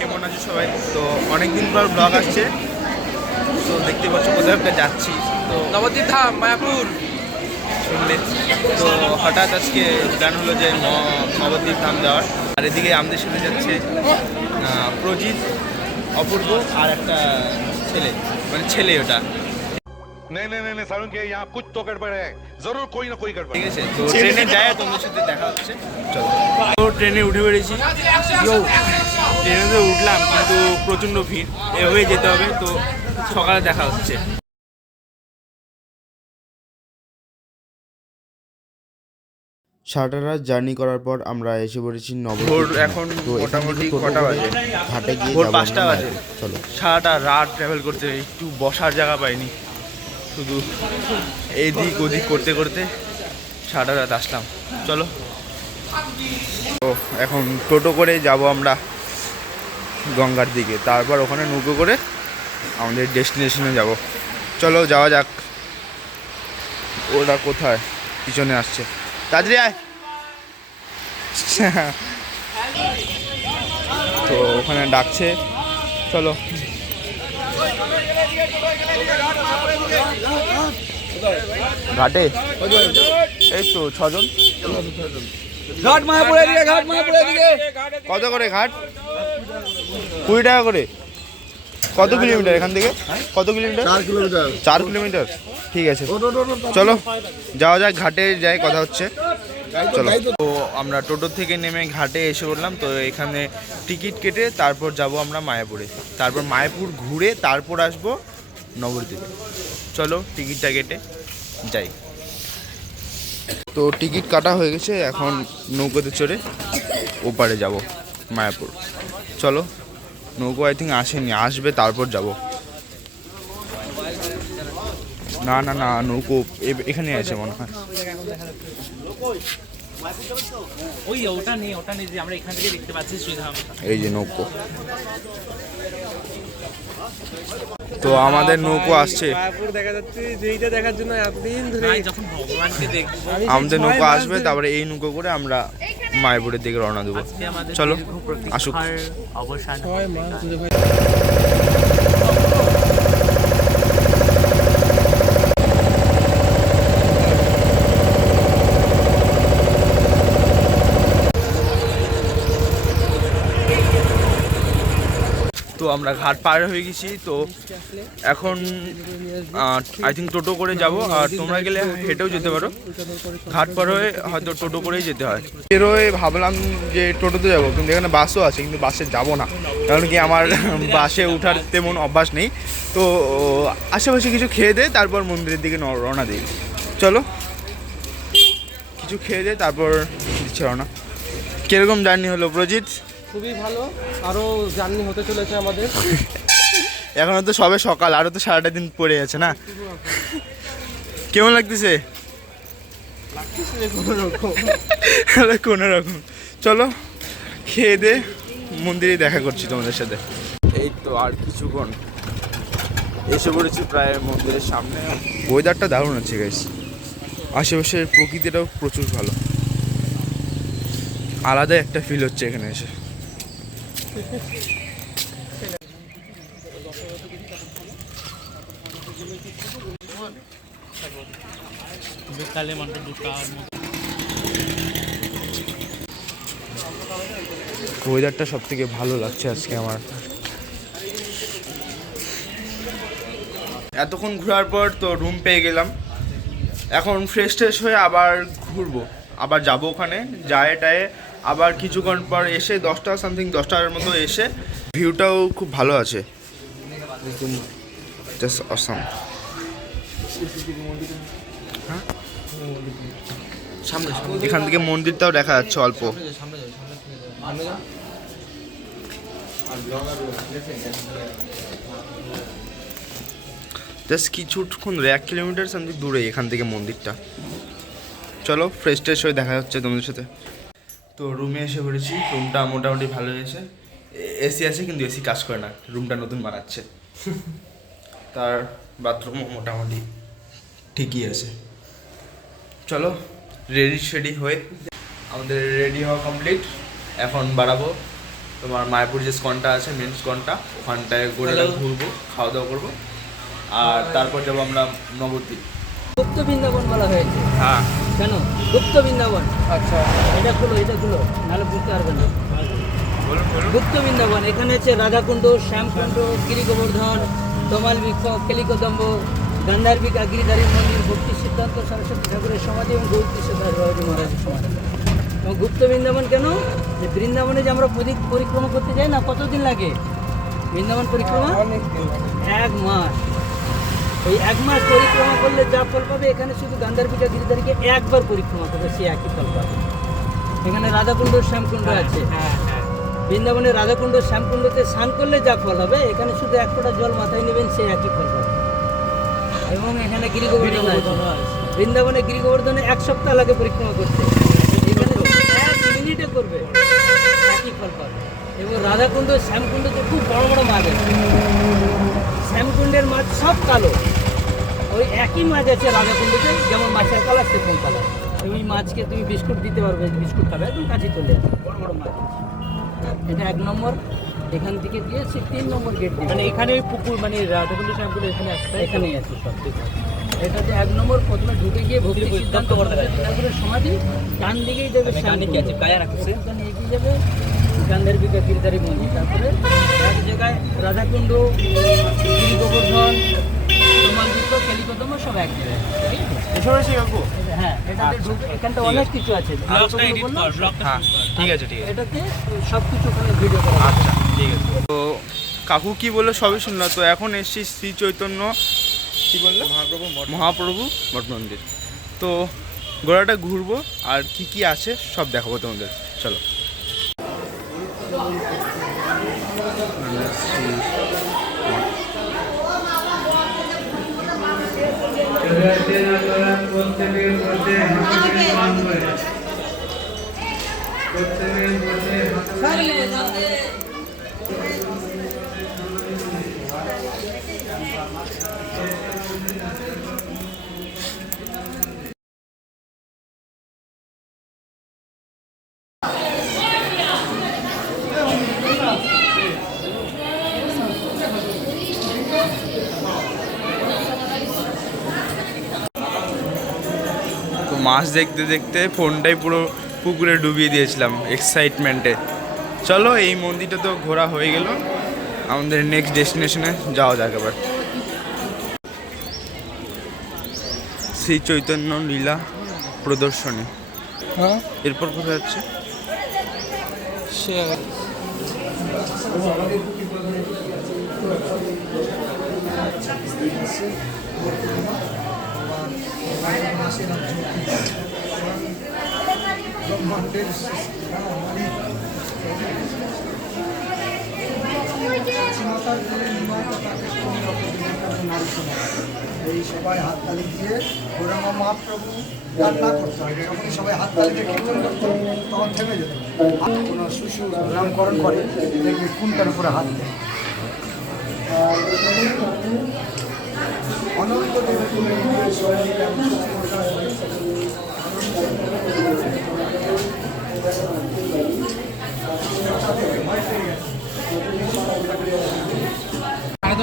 কেমন আছে সবাই? তো অনেকদিন পর ব্লগ আসছে, তো দেখতে পাচ্ছ কোথাও একটা যাচ্ছি। তো নবদ্বীপ ধাম, মায়াপুর শুনলে তো হঠাৎ আজকে প্ল্যান হলো যে নবদ্বীপ ধাম যাওয়ার। আর এদিকে আমাদের সাথে যাচ্ছে প্রজিত, অপূর্ব আর একটা ছেলে, মানে ছেলে ওটা। नहीं नहीं नहीं सारुण के यहाँ कुछ तो गड़बड़ है, जरूर कोई ना कोई गड़बड़। ঠিক আছে, তো ট্রেনে যায়, তোমাদের সাথে দেখা হচ্ছে। চলো, তো ট্রেনে উঠে পড়েছি। ট্রেনে তো উঠলাম, কিন্তু প্রচণ্ড ভিড়, এভাবেই যেতে হবে। তো সকালে দেখা হচ্ছে। সারাটা রাত জার্নি করার পর আমরা এসে পড়েছি ভোর এখন মোটামুটি কটা বাজে? ঘাটে গিয়ে ভোর 5টা বাজে। চলো, সারাটা রাত ট্রাভেল করতে, একটু বসার জায়গা পাইনি, শুধু এদিক ওদিক করতে করতে সারাটা রাত আসলাম। চলো, তো এখন টোটো করে যাব আমরা গঙ্গার দিকে, তারপর ওখানে নৌকো করে আমাদের ডেস্টিনেশনে যাব। চলো যাওয়া যাক। ওরা কোথায়? পিছনে আসছে, তাড়াতাড়ি আয়। তো ওখানে ডাকছে, চলো। ঘাটে এই তো 6 জন। ঘাট মায়াপুরের দিকে, ঘাট মায়াপুরের দিকে। কত করে ঘাট? 20 টাকা করে। কত কিলোমিটার এখান থেকে? কত কিলোমিটার? 4 কিলোমিটার। 4 কিলোমিটার, ঠিক আছে চলো যাওয়া যাক। ঘাটে যাই, কথা হচ্ছে, চলো। তো আমরা টোটো থেকে নেমে ঘাটে এসে পড়লাম। তো এখানে টিকিট কেটে তারপর যাব আমরা মায়াপুরে, তারপর মায়াপুর ঘুরে তারপর আসবো নবদ্বীপে। চলো টিকিটটা কেটে যাই। তো টিকিট কাটা হয়ে গেছে, এখন নৌকোতে চড়ে ওপারে যাব মায়াপুর। চলো, নৌকো আই থিঙ্ক আসেনি, আসবে তারপর যাব। না না না, নৌকো এখানে আছে মনে হয়। ওটা নেই যে আমরা এখান থেকে দেখতে পাচ্ছি শ্রীধাম। এই যে নৌকো, তো আমাদের নৌকো আসছে। মায়াপুর দেখা যাচ্ছে, যেইটা দেখার জন্য এতদিন ধরে যখন ভগবানকে দেখবো আমাদের নৌকো আসবে, তারপরে এই নৌকো করে আমরা মায়াপুরের দিকে রওনা দেবো। চলো আসুক। অবসান। তো আমরা ঘাট পার হয়ে গেছি। তো এখন আই থিঙ্ক টোটো করে যাব, আর তোমরা গেলে হেঁটেও যেতে পারো। ঘাট পার হয়ে হয়তো টোটো করেই যেতে হয়। বেরোয় ভাবলাম যে টোটোতে যাব, কিন্তু এখানে বাসও আছে, কিন্তু বাসে যাব না, কারণ কি আমার বাসে ওঠার তেমন অভ্যাস নেই। তো আশেপাশে কিছু খেয়ে দে, তারপর মন্দিরের দিকে রওনা দিই। চলো কিছু খেয়ে দে, তারপর দিচ্ছে রওনা। কীরকম জার্নি হলো প্রজিত? খুবই ভালো, আরো জার্নি হতে চলেছে আমাদের। এখনো তো সবে সকাল, আরো তো সারাটা দিন পড়ে আছে না? কেমন লাগতেছে? কোনো রকম। চলো খেয়ে দে মন্দিরে দেখা করছি তোমাদের সাথে। এই তো আর কিছুক্ষণ এসে পড়েছি প্রায় মন্দিরের সামনে। ওয়েদারটা দারুণ আছে গাইস, আশেপাশের প্রকৃতিটাও প্রচুর ভালো, আলাদা একটা ফিল হচ্ছে এখানে এসে। বিকালে মানে 2টার ওয়েদারটা সব থেকে ভালো লাগছে আজকে আমার। এতক্ষণ ঘোরার পর তো রুম পেয়ে গেলাম, এখন ফ্রেশ ট্রেশ হয়ে আবার ঘুরবো, আবার যাবো ওখানে, যায় টায়ে আবার কিছুক্ষণ পর এসে 10টা সামথিং, 10টার মতো এসে। ভিউটাও খুব ভালো আছে, একদম জাস্ট অসাম। হ্যাঁ, এখান থেকে মন্দিরটাও দেখা যাচ্ছে অল্প। জাস্ট কিছুক্ষণ 1 কিলোমিটার সামথিং দূরে এখান থেকে মন্দিরটা। চলো ফ্রেশ ট্রেশ হয়ে দেখা হচ্ছে তোমাদের সাথে। তো রুমে এসে পড়েছি, রুমটা মোটামুটি ভালো হয়েছে। এসি আছে কিন্তু এসি কাজ করে না, রুমটা নতুন বানাচ্ছে। তার বাথরুমও মোটামুটি ঠিকই আছে। চলো রেডি শেডি হয়ে, আমাদের রেডি হওয়া কমপ্লিট, এখন বাড়াবো তোমার মায়াপুর যে স্কনটা আছে মেন স্কনটা, ওখানটায় গোড়াটা ঘুরবো, খাওয়া দাওয়া করবো, আর তারপর যাবো আমরা নবদ্বীপ। গুপ্ত বৃন্দাবন বলা হয়েছে। হ্যাঁ কেন গুপ্ত বৃন্দাবন? আচ্ছা, এটা খুলো নাহলে বুঝতে পারবেন না। বলুন বলুন। গুপ্ত বৃন্দাবন এখানে হচ্ছে রাধাকুণ্ড, শ্যামকুণ্ড, গিরি গোবর্ধন, তমাল বৃক্ষ, কেলিকদম্ব, গান্ধার্বিকা, গিরিধারী মন্দির, ভক্তি সিদ্ধান্ত সরস্বতী ঠাকুরের সমাধি এবং গৌরকৃষ্ণ দাস বাবাজি মহারাজের সমাধি। এবং গুপ্ত বৃন্দাবন কেন? যে বৃন্দাবনে যে আমরা পরিক্রমা করতে যাই না, কতদিন লাগে বৃন্দাবন পরিক্রমা? 1 মাস। ওই 1 মাস পরিক্রমা করলে যা ফল পাবে, এখানে শুধু গান্ধার্বিকা গিরিধারীকে একবার পরিক্রমা করবে, সে একই ফল পাবে। এখানে রাধাকুণ্ড, শ্যামকুণ্ড আছে। বৃন্দাবনে রাধাকুণ্ড, শ্যামকুণ্ডতে স্নান করলে যা ফল হবে, এখানে শুধু 1 ফোঁটা জল মাথায় নেবেন, সে একই ফল পাবে। এবং এখানে গিরি গোবর্ধন আছে। বৃন্দাবনে গিরি গোবর্ধনে 1 সপ্তাহ লাগে পরিক্রমা করতে, এখানে 1 মিনিটে করবে, একই ফল পাবে। এবং রাধাকুণ্ড, শ্যামকুণ্ডতে খুব বড় বড় মাছ আছে। শ্যামকুণ্ডের মাছ সব কালো, ওই একই মাছ আছে রাধাকুণ্ডতে, যেমন মাছের কালার সেরকম কালার। ওই মাছকে তুমি বিস্কুট দিতে পারবে, বিস্কুট খাবে, একদম কাছে চলে আসবে, বড় বড় মাছ আছে। এটা 1 নম্বর। এখান থেকে দিয়ে 3 নম্বর গেট দিয়ে, মানে এখানে ওই পুকুর, মানে রাধাকুণ্ড শ্যামকুণ্ড এখানে আছে, এখানেই আছে সব ঠিক আছে। এটাতে 1 নম্বর প্রথমে ঢুকে গিয়ে ভক্তি সিদ্ধান্ত ঠাকুরের সমাধি, ডান দিকেই যাবে শ্যামকুণ্ড, ওখানে এগিয়ে যাবে গান্ধার্বিকা গিরিধারী মন্দির। তারপরে এক জায়গায় রাধাকুণ্ড, গিরি গোবর্ধন, তমাল বৃক্ষ, কেলিকদম্ব সব এক জায়গায়, ঠিক আছে? হ্যাঁ, এটাতে এখানটা অনেক কিছু আছে। হ্যাঁ ঠিক আছে ঠিক আছে, এটাতে সব কিছু ওখানে ভিডিও করা আছে। আচ্ছা ঠিক আছে। তো কাকু কি বললো সবই শুনলাম। তো এখন এসছি শ্রী চৈতন্য কি বললো মহাপ্রভু মঠ মন্দির। তো গোড়াটা ঘুরবো আর কি কি আছে সব দেখাবো তোমাদের, চলো। তো মাছ দেখতে দেখতে ফোনটাই পুরো পুকুরে ডুবিয়ে দিয়েছিলাম এক্সাইটমেন্টে। চলো, এই মন্দিরটা তো ঘোরা হয়ে গেল, আমাদের নেক্সট ডেস্টিনেশনে যাওয়া যাক এবার। শ্রী চৈতন্য লীলা প্রদর্শনী। হ্যাঁ, এরপর কোথায় যাচ্ছে? এই সবাই হাততালি দিয়ে গৌরাঙ্গ মহাপ্রভু কান্না করতে হয়। যখন সবাই হাততালি দিয়ে কীর্তন করতো তখন থেমে যেত। কোনো শিশু নামকরণ করে দেখবে কোনটার উপরে হাত দেয়। অনন্ত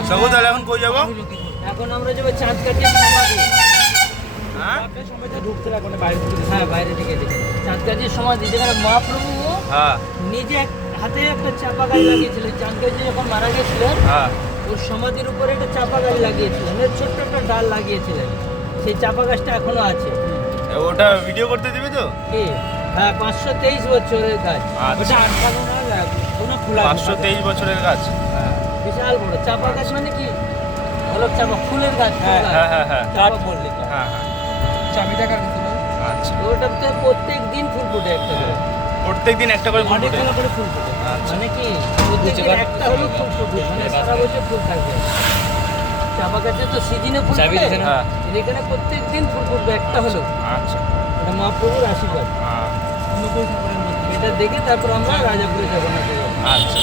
সবু তাহলে এখন কই যাবো? এখন আমরা যাবো চাঁদকাঠির সমাধি। হ্যাঁ হ্যাঁ, বাইরে থেকে চাঁদকাঠির সমাধি, যেখানে মহাপ্রভু হ্যাঁ নিজে হাতে একটা চাপা গাছ লাগিয়েছিলেন। চাঁদকাঠি যখন মারা গেছিলেন, হ্যাঁ ওর সমাধির উপরে একটা চাপা গাছ লাগিয়েছিলেন, এর ছোট্ট একটা ডাল লাগিয়েছিলেন। সেই চাপা গাছটা এখনো আছে। ওটা ভিডিও করতে দিবি তো? কি? হ্যাঁ, 523 বছরের গাছ। আচ্ছা, 523 বছরের গাছ। বিশাল বড় চাপা গাছ, মানে কি হলো চাপা ফুলের গাছ। হ্যাঁ হ্যাঁ হ্যাঁ চাপা বললি তো। হ্যাঁ হ্যাঁ চাবিটা কার কাছে? আচ্ছা, ওটাতে প্রত্যেক দিন ফুল ফুটে একটা করে। প্রত্যেকদিন একটা করে ফুল ফোটে? অনেকগুলো করে ফুল ফুটে। আচ্ছা। মানে কি প্রত্যেকদিন একটা হলো ফুল ফুটবে, মানে সারা বছর ফুল থাকবে। চাপা গাছে তো সিজনে ফুল ফুটে, হ্যাঁ। এখানে প্রত্যেক দিন ফুল ফুটবে একটা হলো। আচ্ছা, এটা মহাপ্রভুর আশীর্বাদ। হ্যাঁ এটা দেখে তারপর আমরা রাজাপুরে জগন্নাথ যাবো। আচ্ছা।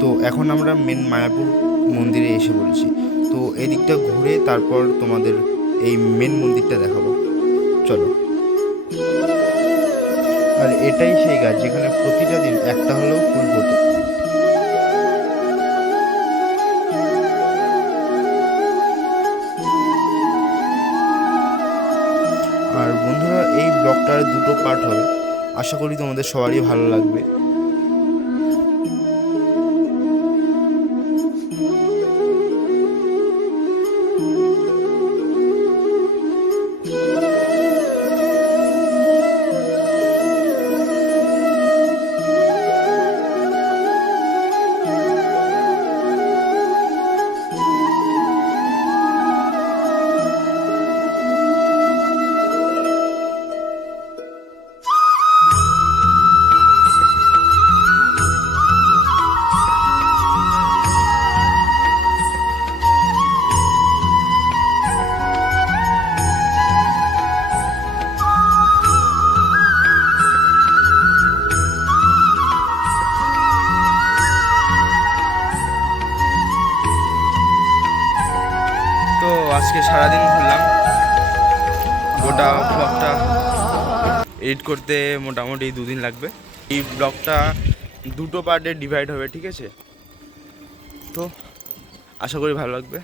তো এখন আমরা মেন মায়াপুর মন্দিরে এসে বলছি। তো এদিকটা ঘুরে তারপর তোমাদের এই মেন মন্দিরটা দেখাবো, চলো। আর এটাই সেই গাছ যেখানে প্রতিটা দিন একটা হলেও ফুল ফোটে। আর বন্ধুরা, এই ব্লগটার দুটো পার্ট হবে, আশা করি তোমাদের সবারই ভালো লাগবে। তো আজকে সারাদিন ঘুরলাম, গোটা ব্লগটা এডিট করতে মোটামুটি 2 দিন লাগবে। এই ব্লগটা দুটো পার্টে ডিভাইড হবে, ঠিক আছে? তো আশা করি ভালো লাগবে।